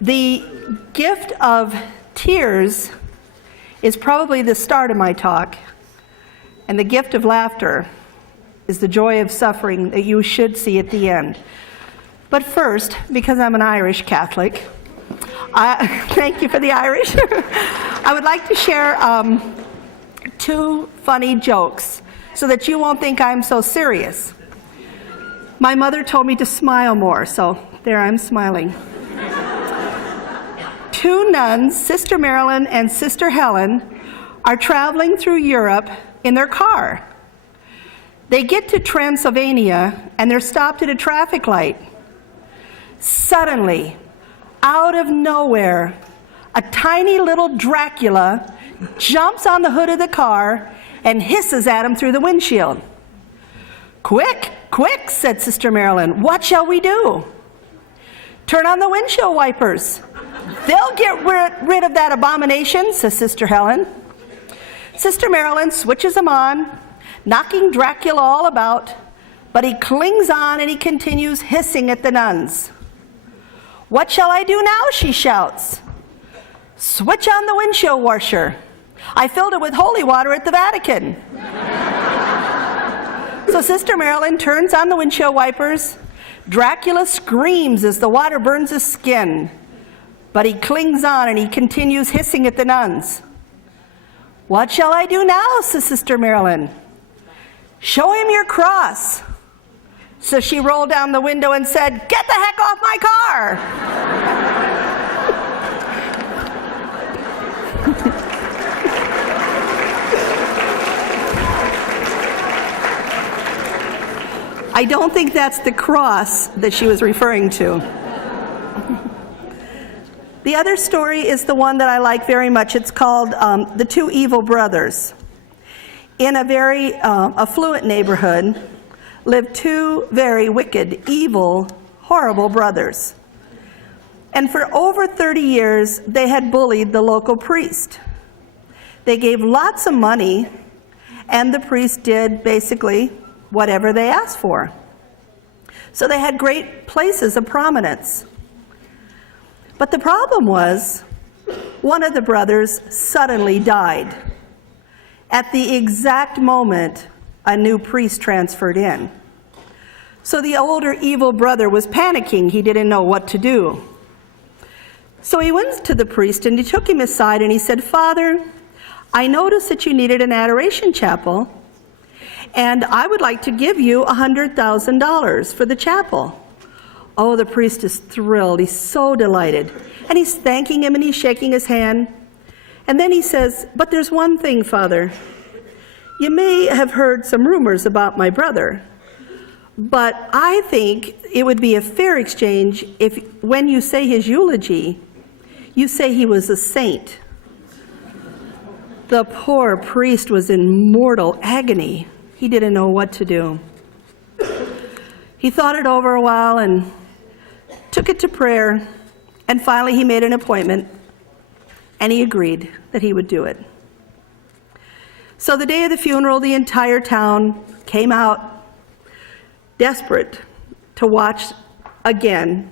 The gift of tears is probably the start of my talk, and the gift of laughter is the joy of suffering that you should see at the end. But first, because I'm an Irish Catholic, thank you for the Irish, I would like to share two funny jokes so that you won't think I'm so serious. My mother told me to smile more, so there I'm smiling. Two nuns, Sister Marilyn and Sister Helen, are traveling through Europe in their car. They get to Transylvania and they're stopped at a traffic light. Suddenly, out of nowhere, a tiny little Dracula jumps on the hood of the car and hisses at him through the windshield. "Quick, quick," said Sister Marilyn, "what shall we do?" "Turn on the windshield wipers. They'll get rid of that abomination," says Sister Helen. Sister Marilyn switches them on, knocking Dracula all about, but he clings on and he continues hissing at the nuns. "What shall I do now?" she shouts. "Switch on the windshield washer. I filled it with holy water at the Vatican." So Sister Marilyn turns on the windshield wipers. Dracula screams as the water burns his skin, but he clings on and he continues hissing at the nuns. "What shall I do now?" says Sister Marilyn. "Show him your cross." So she rolled down the window and said, "Get the heck off my car!" I don't think that's the cross that she was referring to. The other story is the one that I like very much. It's called The Two Evil Brothers. In a very affluent neighborhood lived two very wicked, evil, horrible brothers. And for over 30 years, they had bullied the local priest. They gave lots of money, and the priest did basically whatever they asked for. So they had great places of prominence. But the problem was, one of the brothers suddenly died at the exact moment a new priest transferred in. So the older evil brother was panicking. He didn't know what to do. So he went to the priest and he took him aside and he said, "Father, I noticed that you needed an adoration chapel, and I would like to give you $100,000 for the chapel." Oh, the priest is thrilled. He's so delighted. And he's thanking him and he's shaking his hand. And then he says, "But there's one thing, Father. You may have heard some rumors about my brother, but I think it would be a fair exchange if, when you say his eulogy, you say he was a saint." The poor priest was in mortal agony. He didn't know what to do. He thought it over a while and took it to prayer, and finally he made an appointment, and he agreed that he would do it. So the day of the funeral, the entire town came out desperate to watch again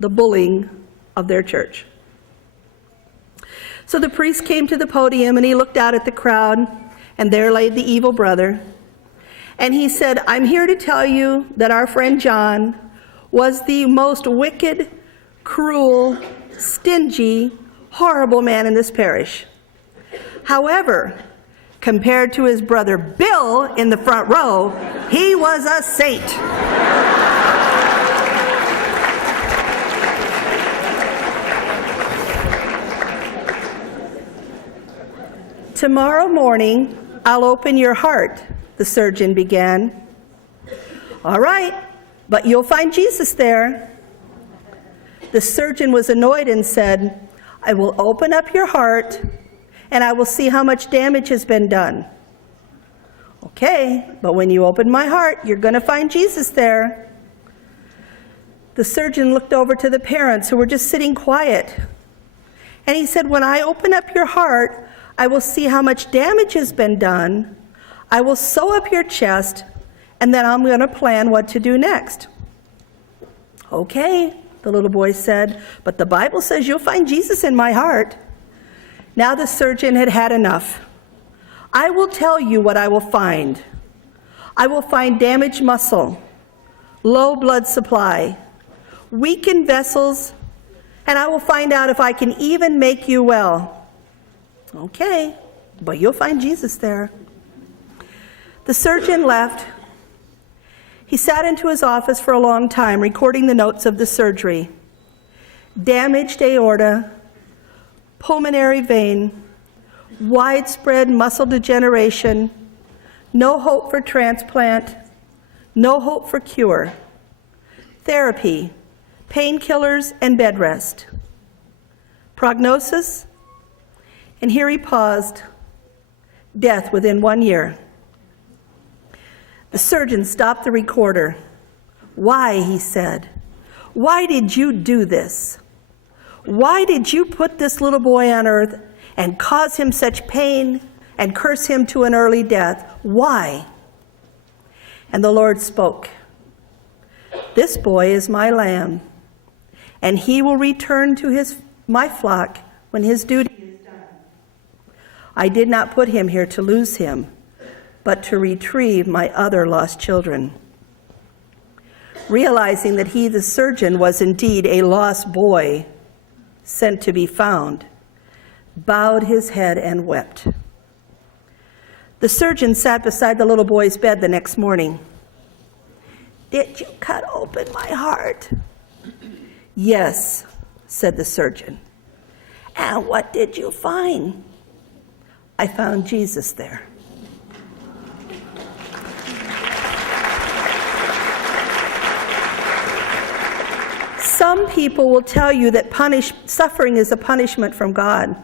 the bullying of their church. So the priest came to the podium and he looked out at the crowd, and there lay the evil brother. And he said, "I'm here to tell you that our friend John was the most wicked, cruel, stingy, horrible man in this parish. However, compared to his brother Bill in the front row, he was a saint." "Tomorrow morning, I'll open your heart," the surgeon began. "All right, but you'll find Jesus there." The surgeon was annoyed and said, "I will open up your heart and I will see how much damage has been done." "Okay, but when you open my heart, you're going to find Jesus there." The surgeon looked over to the parents who were just sitting quiet. And he said, "When I open up your heart, I will see how much damage has been done. I will sew up your chest, and then I'm going to plan what to do next." "Okay," the little boy said, "but the Bible says you'll find Jesus in my heart." Now the surgeon had had enough. "I will tell you what I will find. I will find damaged muscle, low blood supply, weakened vessels, and I will find out if I can even make you well." "Okay, but you'll find Jesus there." The surgeon left. He sat into his office for a long time, recording the notes of the surgery. Damaged aorta, pulmonary vein, widespread muscle degeneration, no hope for transplant, no hope for cure, therapy, painkillers, and bed rest. Prognosis? And here he paused. Death within 1 year. The surgeon stopped the recorder. "Why?" he said. "Why did you do this? Why did you put this little boy on earth and cause him such pain and curse him to an early death? Why?" And the Lord spoke. "This boy is my lamb, and he will return to my flock when his duty is done. I did not put him here to lose him, but to retrieve my other lost children." Realizing that he, the surgeon, was indeed a lost boy sent to be found, bowed his head and wept. The surgeon sat beside the little boy's bed the next morning. "Did you cut open my heart?" "Yes," said the surgeon. "And what did you find?" "I found Jesus there." Some people will tell you that suffering is a punishment from God,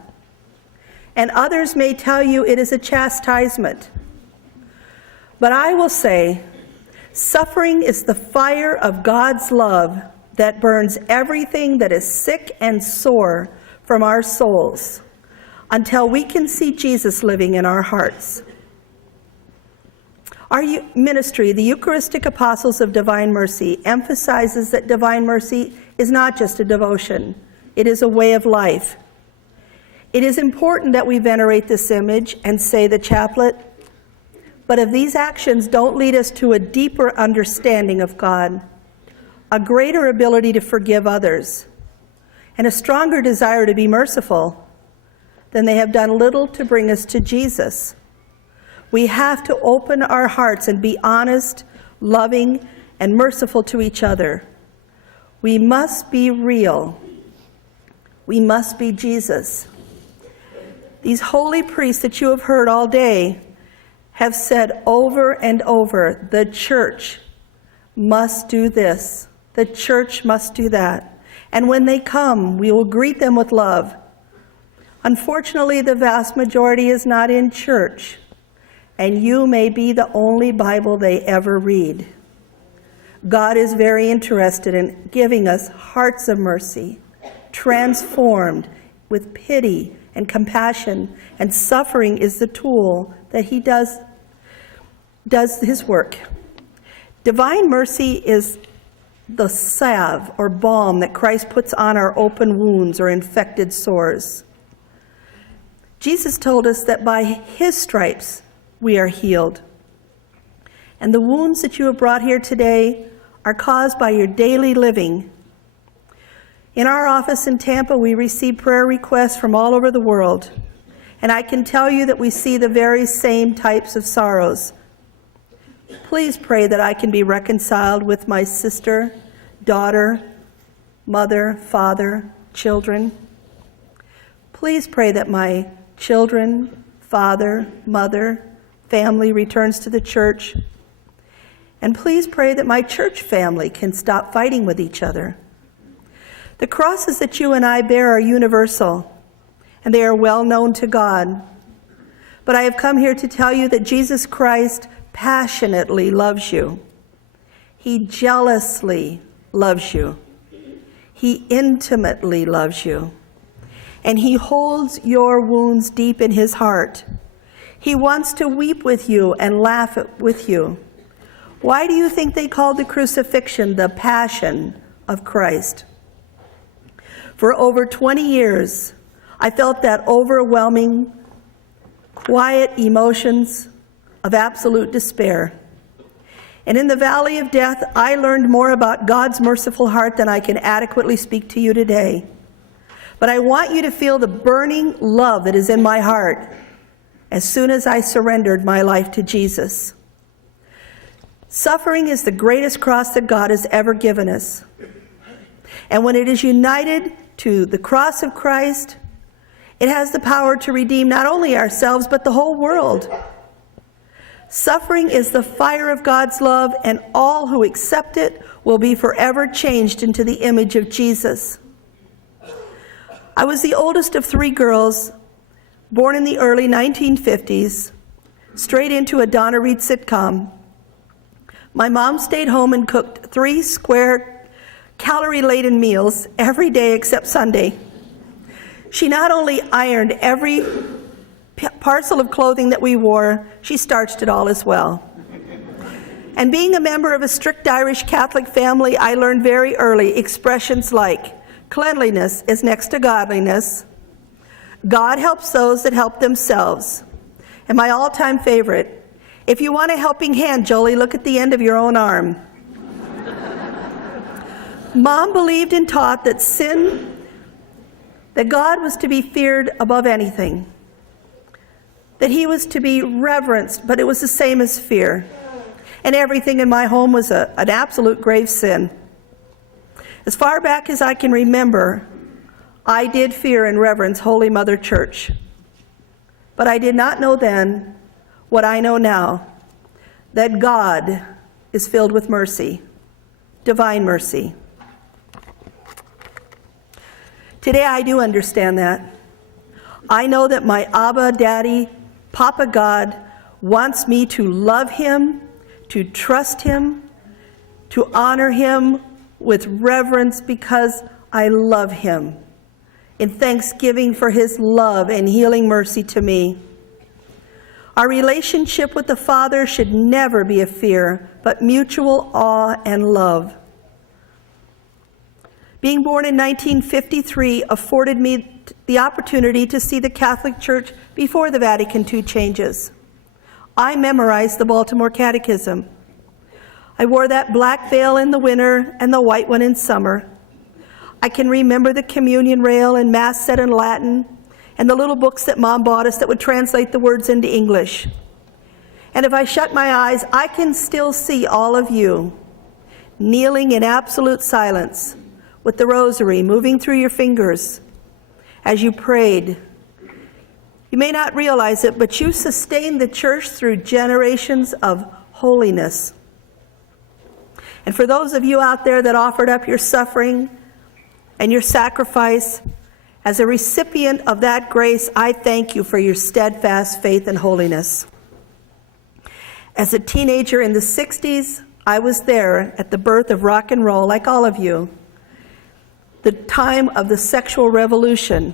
and others may tell you it is a chastisement. But I will say, suffering is the fire of God's love that burns everything that is sick and sore from our souls until we can see Jesus living in our hearts. Our ministry, the Eucharistic Apostles of Divine Mercy, emphasizes that Divine Mercy is not just a devotion. It is a way of life. It is important that we venerate this image and say the chaplet, but if these actions don't lead us to a deeper understanding of God, a greater ability to forgive others, and a stronger desire to be merciful, then they have done little to bring us to Jesus. We have to open our hearts and be honest, loving, and merciful to each other. We must be real. We must be Jesus. These holy priests that you have heard all day have said over and over, the church must do this. The church must do that. And when they come, we will greet them with love. Unfortunately, the vast majority is not in church, and you may be the only Bible they ever read. God is very interested in giving us hearts of mercy, transformed with pity and compassion, and suffering is the tool that he does his work. Divine mercy is the salve or balm that Christ puts on our open wounds or infected sores. Jesus told us that by his stripes we are healed. And the wounds that you have brought here today are caused by your daily living. In our office in Tampa, we receive prayer requests from all over the world. And I can tell you that we see the very same types of sorrows. Please pray that I can be reconciled with my sister, daughter, mother, father, children. Please pray that my children, father, mother, family returns to the church. And please pray that my church family can stop fighting with each other. The crosses that you and I bear are universal, and they are well known to God. But I have come here to tell you that Jesus Christ passionately loves you. He jealously loves you. He intimately loves you. And he holds your wounds deep in his heart. He wants to weep with you and laugh with you. Why do you think they called the crucifixion the Passion of Christ? For over 20 years, I felt that overwhelming, quiet emotions of absolute despair. And in the valley of death, I learned more about God's merciful heart than I can adequately speak to you today. But I want you to feel the burning love that is in my heart as soon as I surrendered my life to Jesus. Suffering is the greatest cross that God has ever given us. And when it is united to the cross of Christ, it has the power to redeem not only ourselves, but the whole world. Suffering is the fire of God's love, and all who accept it will be forever changed into the image of Jesus. I was the oldest of 3 girls, born in the early 1950s, straight into a Donna Reed sitcom. My mom stayed home and cooked 3 square, calorie-laden meals every day except Sunday. She not only ironed every parcel of clothing that we wore, she starched it all as well. And being a member of a strict Irish Catholic family, I learned very early expressions like, cleanliness is next to godliness, God helps those that help themselves, and my all-time favorite, if you want a helping hand, Joley, look at the end of your own arm. Mom believed and taught that that God was to be feared above anything, that he was to be reverenced, but it was the same as fear. And everything in my home was an absolute grave sin. As far back as I can remember, I did fear and reverence Holy Mother Church. But I did not know then what I know now, that God is filled with mercy, divine mercy. Today I do understand that. I know that my Abba, Daddy, Papa God wants me to love him, to trust him, to honor him with reverence because I love him, in thanksgiving for his love and healing mercy to me. Our relationship with the Father should never be a fear, but mutual awe and love. Being born in 1953 afforded me the opportunity to see the Catholic Church before the Vatican II changes. I memorized the Baltimore Catechism. I wore that black veil in the winter and the white one in summer. I can remember the communion rail and Mass said in Latin, and the little books that Mom bought us that would translate the words into English. And if I shut my eyes, I can still see all of you kneeling in absolute silence with the rosary moving through your fingers as you prayed. You may not realize it, but you sustained the church through generations of holiness. And for those of you out there that offered up your suffering and your sacrifice, as a recipient of that grace, I thank you for your steadfast faith and holiness. As a teenager in the 60s, I was there at the birth of rock and roll, like all of you, the time of the sexual revolution.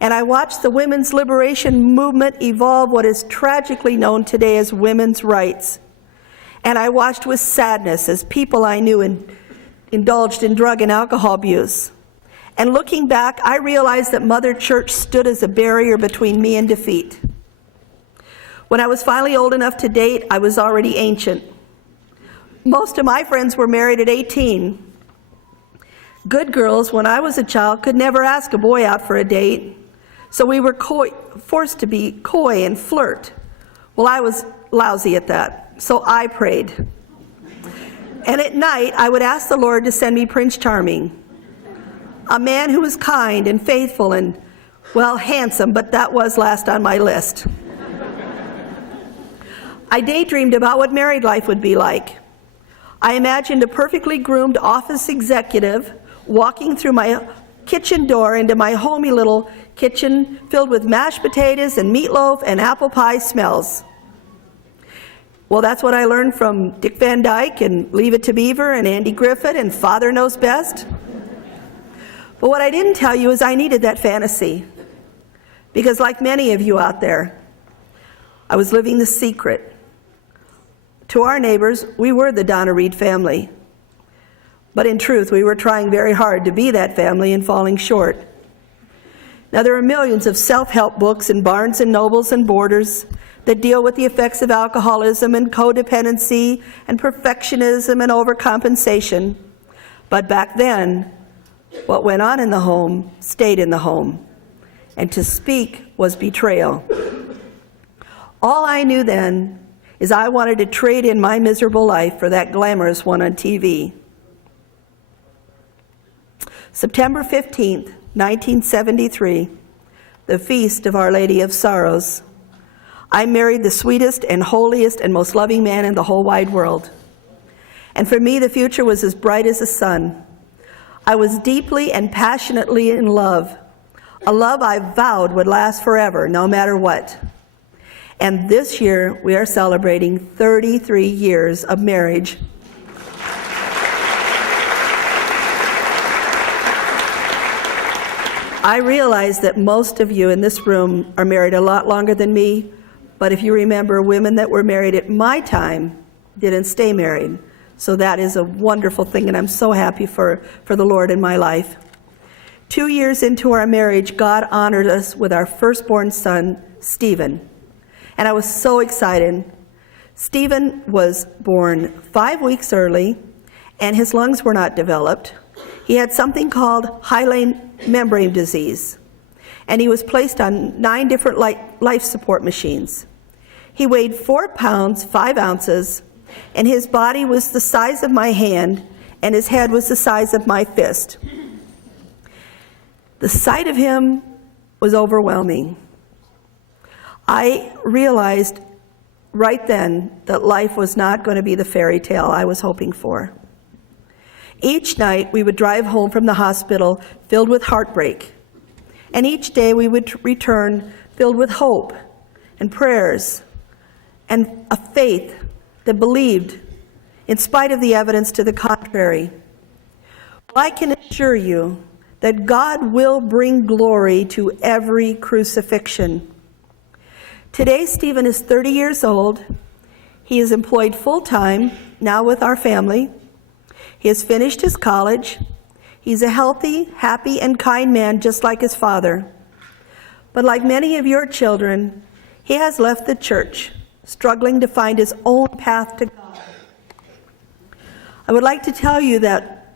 And I watched the women's liberation movement evolve what is tragically known today as women's rights. And I watched with sadness as people I knew indulged in drug and alcohol abuse. And looking back, I realized that Mother Church stood as a barrier between me and defeat. When I was finally old enough to date, I was already ancient. Most of my friends were married at 18. Good girls, when I was a child, could never ask a boy out for a date, so we were forced to be coy and flirt. Well, I was lousy at that, so I prayed. And at night, I would ask the Lord to send me Prince Charming, a man who was kind and faithful and, well, handsome, but that was last on my list. I daydreamed about what married life would be like. I imagined a perfectly groomed office executive walking through my kitchen door into my homey little kitchen filled with mashed potatoes and meatloaf and apple pie smells. Well, that's what I learned from Dick Van Dyke and Leave It to Beaver and Andy Griffith and Father Knows Best. But what I didn't tell you is I needed that fantasy. Because like many of you out there, I was living the secret. To our neighbors, we were the Donna Reed family. But in truth, we were trying very hard to be that family and falling short. Now, there are millions of self-help books in Barnes and Nobles and Borders that deal with the effects of alcoholism and codependency and perfectionism and overcompensation. But back then, what went on in the home stayed in the home, and to speak was betrayal. All I knew then is I wanted to trade in my miserable life for that glamorous one on TV. September 15th, 1973, the feast of Our Lady of Sorrows. I married the sweetest and holiest and most loving man in the whole wide world. And for me, the future was as bright as the sun. I was deeply and passionately in love, a love I vowed would last forever, no matter what. And this year, we are celebrating 33 years of marriage. I realize that most of you in this room are married a lot longer than me, but if you remember, women that were married at my time didn't stay married. So that is a wonderful thing, and I'm so happy for the Lord in my life. 2 years into our marriage, God honored us with our firstborn son, Stephen. And I was so excited. Stephen was born 5 weeks early, and his lungs were not developed. He had something called hyaline membrane disease, and he was placed on 9 different life support machines. He weighed 4 pounds, 5 ounces, and his body was the size of my hand, and his head was the size of my fist. The sight of him was overwhelming. I realized right then that life was not going to be the fairy tale I was hoping for. Each night we would drive home from the hospital filled with heartbreak, and each day we would return filled with hope and prayers and a faith that believed in spite of the evidence to the contrary. Well, I can assure you that God will bring glory to every crucifixion. Today, Stephen is 30 years old. He is employed full-time, now with our family. He has finished his college. He's a healthy, happy, and kind man, just like his father. But like many of your children, he has left the church, struggling to find his own path to God. I would like to tell you that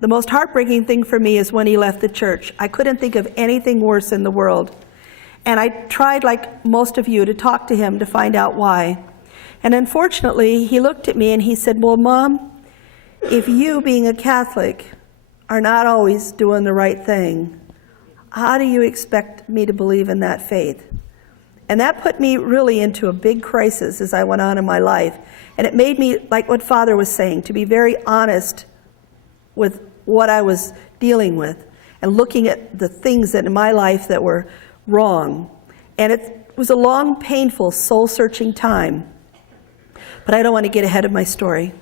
the most heartbreaking thing for me is when he left the church. I couldn't think of anything worse in the world. And I tried, like most of you, to talk to him to find out why. And unfortunately, he looked at me and he said, "Well, Mom, if you, being a Catholic, are not always doing the right thing, how do you expect me to believe in that faith?" And that put me really into a big crisis as I went on in my life. And it made me, like what Father was saying, to be very honest with what I was dealing with and looking at the things that in my life that were wrong. And it was a long, painful, soul-searching time. But I don't want to get ahead of my story.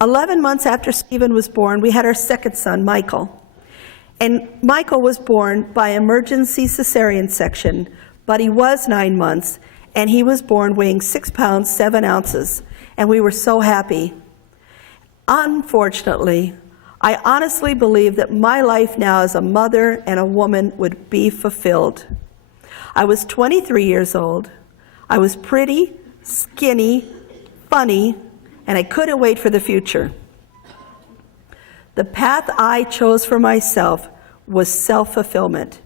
11 months after Stephen was born, we had our second son, Michael. And Michael was born by emergency cesarean section, but he was 9 months, and he was born weighing 6 pounds, 7 ounces, and we were so happy. Unfortunately, I honestly believe that my life now as a mother and a woman would be fulfilled. I was 23 years old. I was pretty, skinny, funny, and I couldn't wait for the future. The path I chose for myself was self-fulfillment,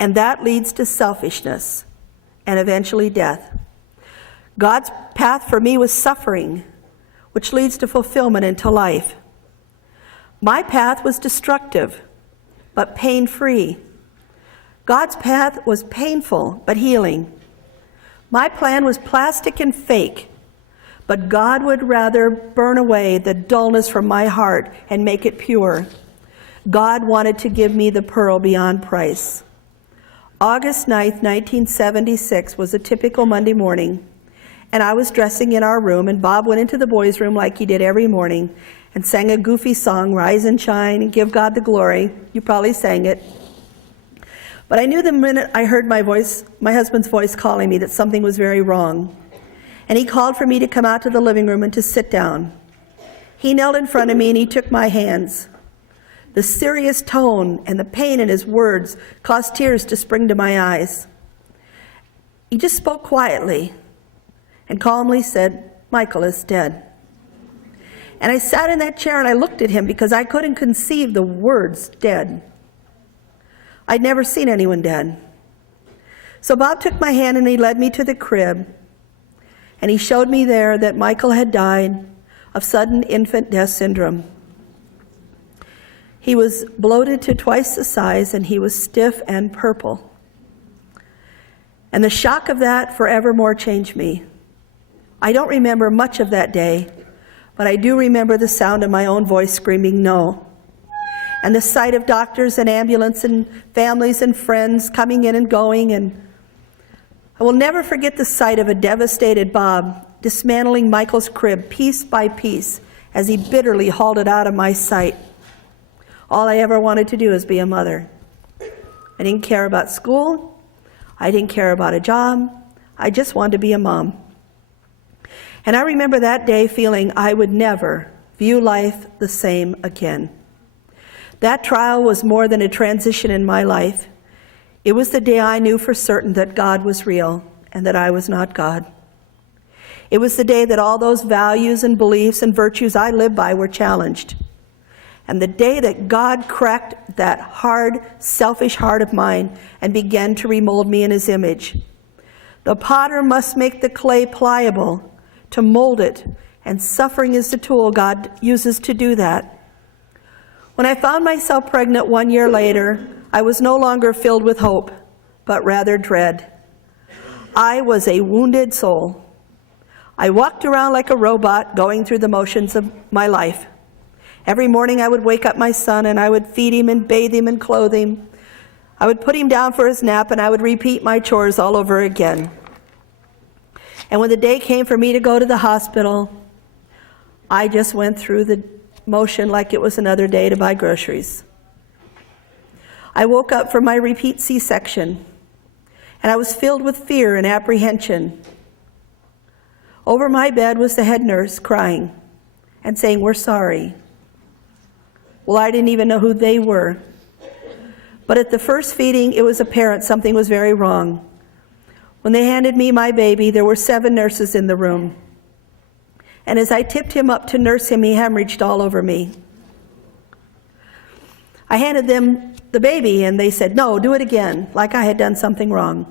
and that leads to selfishness and eventually death. God's path for me was suffering, which leads to fulfillment into life. My path was destructive, but pain-free. God's path was painful, but healing. My plan was plastic and fake, but God would rather burn away the dullness from my heart and make it pure. God wanted to give me the pearl beyond price. August 9th, 1976 was a typical Monday morning, and I was dressing in our room, and Bob went into the boys' room like he did every morning and sang a goofy song, "Rise and Shine, and Give God the Glory." You probably sang it. But I knew the minute I heard my husband's voice calling me, that something was very wrong. And he called for me to come out to the living room and to sit down. He knelt in front of me and he took my hands. The serious tone and the pain in his words caused tears to spring to my eyes. He just spoke quietly and calmly said, "Michael is dead." And I sat in that chair and I looked at him because I couldn't conceive the words dead. I'd never seen anyone dead. So Bob took my hand and he led me to the crib. And he showed me there that Michael had died of sudden infant death syndrome. He was bloated to twice the size and he was stiff and purple. And the shock of that forevermore changed me. I don't remember much of that day, but I do remember the sound of my own voice screaming no. And the sight of doctors and ambulance and families and friends coming in and going. And I will never forget the sight of a devastated Bob dismantling Michael's crib piece by piece as he bitterly hauled it out of my sight. All I ever wanted to do is be a mother. I didn't care about school. I didn't care about a job. I just wanted to be a mom. And I remember that day feeling I would never view life the same again. That trial was more than a transition in my life. It was the day I knew for certain that God was real and that I was not God. It was the day that all those values and beliefs and virtues I lived by were challenged. And the day that God cracked that hard, selfish heart of mine and began to remold me in his image. The potter must make the clay pliable to mold it, and suffering is the tool God uses to do that. When I found myself pregnant 1 year later, I was no longer filled with hope, but rather dread. I was a wounded soul. I walked around like a robot, going through the motions of my life. Every morning I would wake up my son and I would feed him and bathe him and clothe him. I would put him down for his nap and I would repeat my chores all over again. And when the day came for me to go to the hospital, I just went through the motion like it was another day to buy groceries. I woke up from my repeat C-section, and I was filled with fear and apprehension. Over my bed was the head nurse crying and saying, "We're sorry." Well, I didn't even know who they were. But at the first feeding, it was apparent something was very wrong. When they handed me my baby, there were 7 nurses in the room. And as I tipped him up to nurse him, he hemorrhaged all over me. I handed them the baby, and they said, "No, do it again," like I had done something wrong.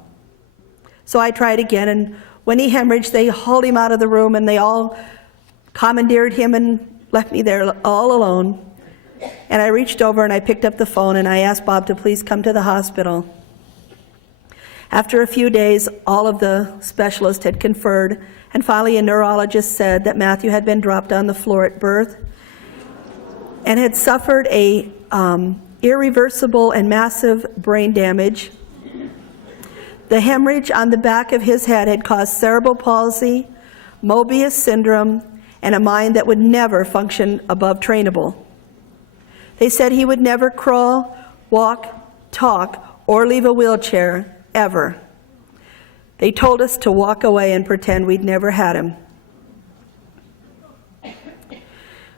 So I tried again, and when he hemorrhaged, they hauled him out of the room, and they all commandeered him and left me there all alone. And I reached over, and I picked up the phone, and I asked Bob to please come to the hospital. After a few days, all of the specialists had conferred, and finally a neurologist said that Matthew had been dropped on the floor at birth and had suffered a irreversible and massive brain damage. The hemorrhage on the back of his head had caused cerebral palsy, Mobius syndrome, and a mind that would never function above trainable. They said he would never crawl, walk, talk, or leave a wheelchair, ever. They told us to walk away and pretend we'd never had him.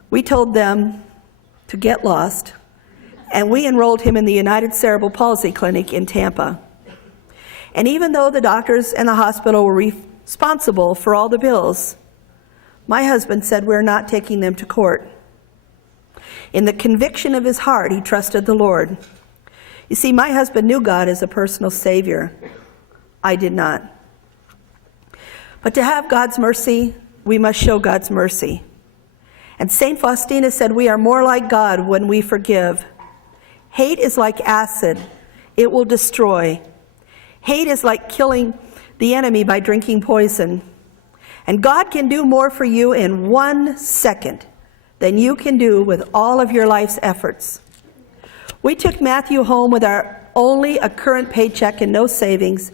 We told them to get lost, and we enrolled him in the United Cerebral Palsy Clinic in Tampa. And even though the doctors and the hospital were responsible for all the bills, my husband said, "We're not taking them to court." In the conviction of his heart, he trusted the Lord. You see, my husband knew God as a personal Savior. I did not. But to have God's mercy, we must show God's mercy. And St. Faustina said, "We are more like God when we forgive." Hate is like acid. It will destroy. Hate is like killing the enemy by drinking poison. And God can do more for you in 1 second than you can do with all of your life's efforts. We took Matthew home with only a current paycheck and no savings,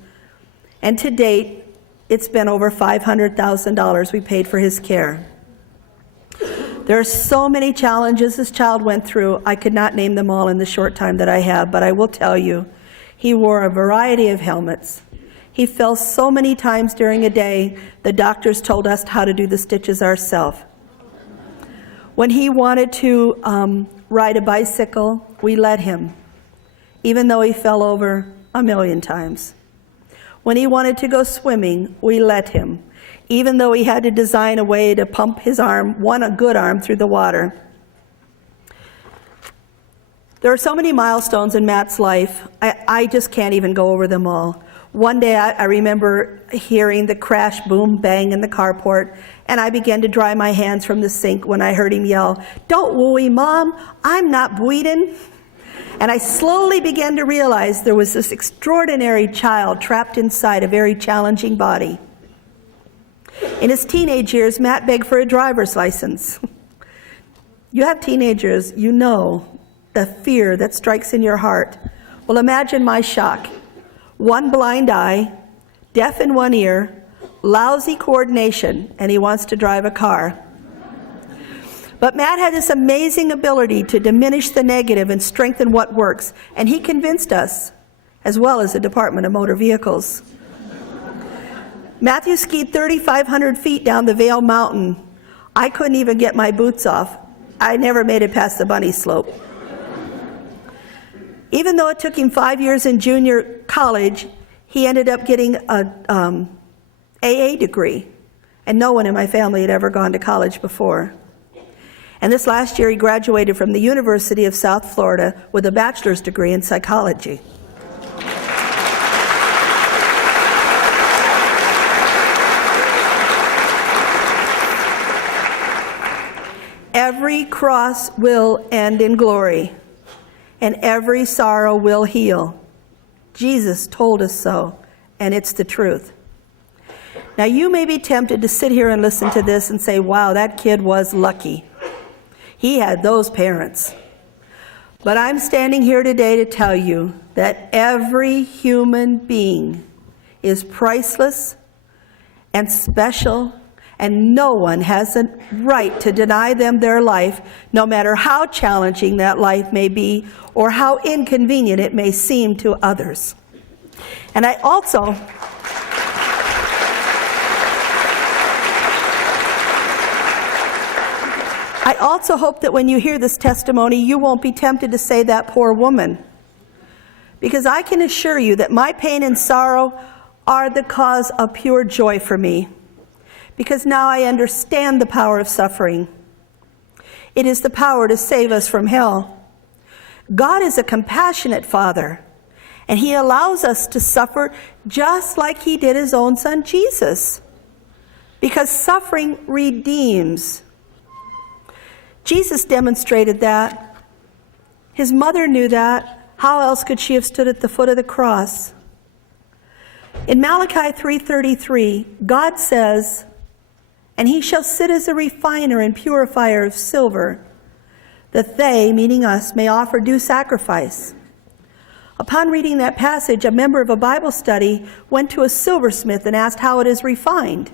and to date, it's been over $500,000 we paid for his care. There are so many challenges this child went through, I could not name them all in the short time that I have, but I will tell you, he wore a variety of helmets. He fell so many times during a day, the doctors told us how to do the stitches ourselves. When he wanted to ride a bicycle, we let him, even though he fell over 1,000,000 times. When he wanted to go swimming, we let him, even though he had to design a way to pump his arm, a good arm, through the water. There are so many milestones in Matt's life, I just can't even go over them all. One day I remember hearing the crash, boom, bang in the carport, and I began to dry my hands from the sink when I heard him yell, "Don't worry, Mom, I'm not bleeding." And I slowly began to realize there was this extraordinary child trapped inside a very challenging body. In his teenage years, Matt begged for a driver's license. You have teenagers, you know the fear that strikes in your heart. Well, imagine my shock. One blind eye, deaf in one ear, lousy coordination, and he wants to drive a car. But Matt had this amazing ability to diminish the negative and strengthen what works, and he convinced us, as well as the Department of Motor Vehicles. Matthew skied 3,500 feet down the Vail Mountain. I couldn't even get my boots off. I never made it past the bunny slope. Even though it took him 5 years in junior college, he ended up getting a AA degree, and no one in my family had ever gone to college before. And this last year, he graduated from the University of South Florida with a bachelor's degree in psychology. Every cross will end in glory, and every sorrow will heal. Jesus told us so, and it's the truth. Now, you may be tempted to sit here and listen to this and say, wow, that kid was lucky. He had those parents. But I'm standing here today to tell you that every human being is priceless and special, and no one has a right to deny them their life, no matter how challenging that life may be or how inconvenient it may seem to others. And I also hope that when you hear this testimony, you won't be tempted to say that poor woman. Because I can assure you that my pain and sorrow are the cause of pure joy for me. Because now I understand the power of suffering. It is the power to save us from hell. God is a compassionate Father, and He allows us to suffer just like He did His own Son, Jesus. Because suffering redeems. Jesus demonstrated that. His mother knew that. How else could she have stood at the foot of the cross? In Malachi 3:33, God says, "And he shall sit as a refiner and purifier of silver, that they," meaning us, "may offer due sacrifice." Upon reading that passage, a member of a Bible study went to a silversmith and asked how it is refined.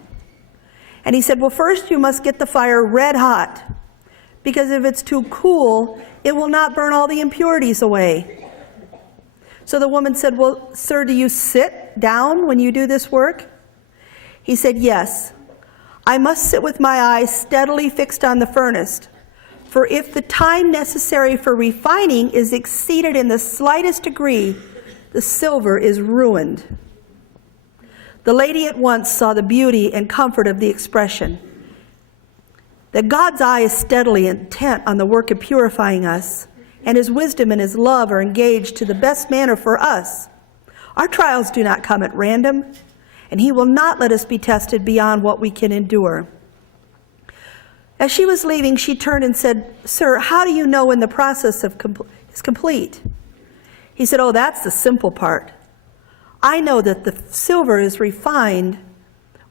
And he said, well, first you must get the fire red hot, because if it's too cool, it will not burn all the impurities away. So the woman said, well, sir, do you sit down when you do this work? He said, yes. I must sit with my eyes steadily fixed on the furnace, for if the time necessary for refining is exceeded in the slightest degree, the silver is ruined. The lady at once saw the beauty and comfort of the expression, that God's eye is steadily intent on the work of purifying us, and His wisdom and His love are engaged to the best manner for us. Our trials do not come at random, and He will not let us be tested beyond what we can endure. As she was leaving, she turned and said, sir, how do you know when the process is complete? He said, oh, that's the simple part. I know that the silver is refined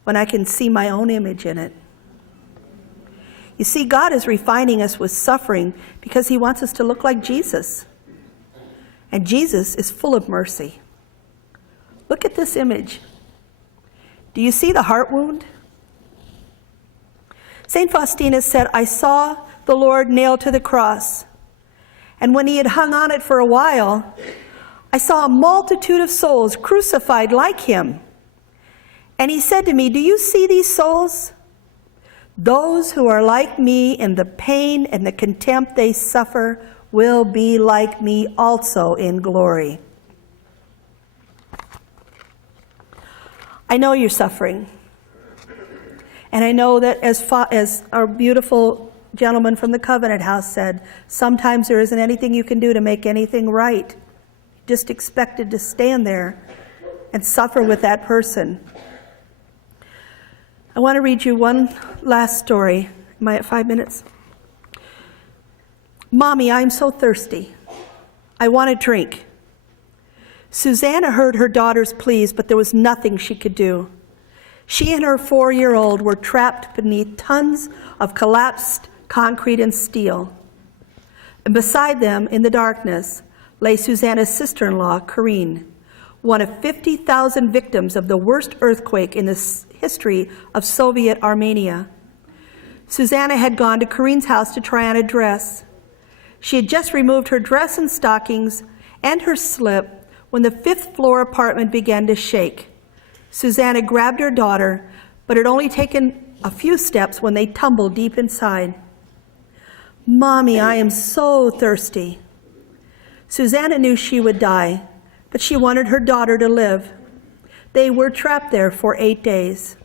when I can see my own image in it. You see, God is refining us with suffering because He wants us to look like Jesus. And Jesus is full of mercy. Look at this image. Do you see the heart wound? St. Faustina said, I saw the Lord nailed to the cross, and when He had hung on it for a while, I saw a multitude of souls crucified like Him. And He said to me, do you see these souls? Those who are like me in the pain and the contempt they suffer will be like me also in glory. I know you're suffering. And I know that as our beautiful gentleman from the Covenant House said, sometimes there isn't anything you can do to make anything right. Just expected to stand there and suffer with that person. I want to read you one last story. Am I at 5 minutes? Mommy, I'm so thirsty. I want a drink. Susanna heard her daughter's pleas, but there was nothing she could do. She and her 4-year-old were trapped beneath tons of collapsed concrete and steel. And beside them, in the darkness, lay Susanna's sister-in-law, Corrine, one of 50,000 victims of the worst earthquake in the history of Soviet Armenia. Susanna had gone to Corrine's house to try on a dress. She had just removed her dress and stockings and her slip when the 5th-floor apartment began to shake. Susanna grabbed her daughter, but had only taken a few steps when they tumbled deep inside. Mommy, I am so thirsty. Susanna knew she would die, but she wanted her daughter to live. They were trapped there for 8 days.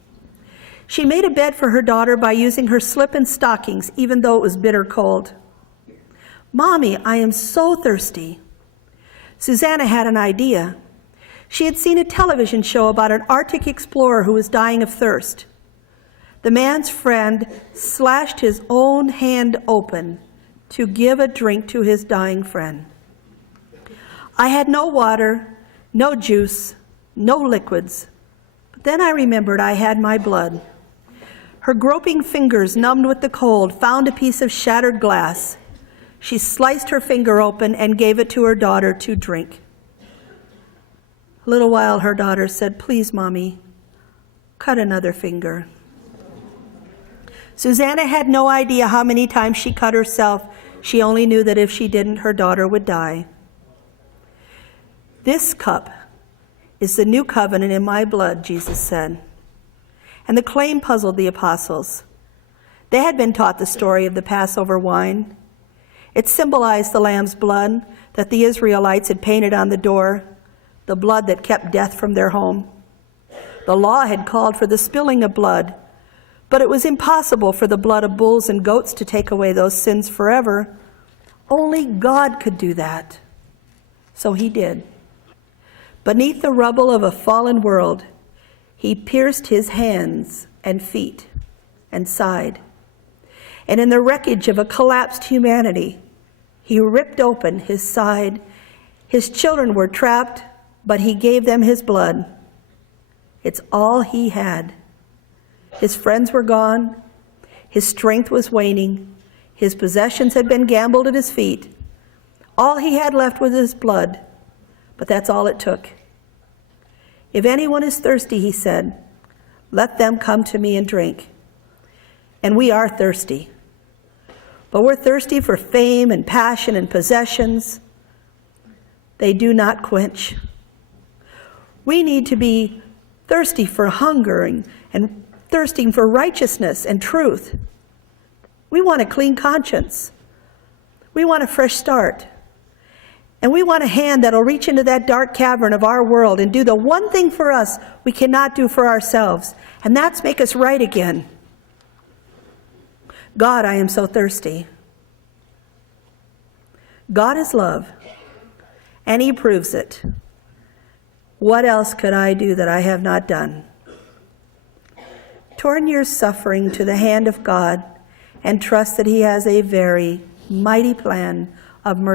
She made a bed for her daughter by using her slip and stockings, even though it was bitter cold. Mommy, I am so thirsty. Susanna had an idea. She had seen a television show about an Arctic explorer who was dying of thirst. The man's friend slashed his own hand open to give a drink to his dying friend. I had no water, no juice, no liquids. But then I remembered I had my blood. Her groping fingers, numbed with the cold, found a piece of shattered glass. She sliced her finger open and gave it to her daughter to drink. A little while, her daughter said, "Please, Mommy, cut another finger." Susanna had no idea how many times she cut herself. She only knew that if she didn't, her daughter would die. This cup is the new covenant in my blood, Jesus said. And the claim puzzled the apostles. They had been taught the story of the Passover wine. It symbolized the lamb's blood that the Israelites had painted on the door, the blood that kept death from their home. The law had called for the spilling of blood, but it was impossible for the blood of bulls and goats to take away those sins forever. Only God could do that. So he did. Beneath the rubble of a fallen world, he pierced his hands and feet and side. And in the wreckage of a collapsed humanity, he ripped open his side. His children were trapped, but he gave them his blood. It's all he had. His friends were gone. His strength was waning. His possessions had been gambled at his feet. All he had left was his blood, but that's all it took. If anyone is thirsty, he said, let them come to me and drink. And we are thirsty. But we're thirsty for fame and passion and possessions. They do not quench. We need to be thirsty for hungering and thirsting for righteousness and truth. We want a clean conscience. We want a fresh start. And we want a hand that'll reach into that dark cavern of our world and do the one thing for us we cannot do for ourselves, and that's make us right again. God, I am so thirsty. God is love, and he proves it. What else could I do that I have not done? Turn your suffering to the hand of God and trust that he has a very mighty plan of mercy.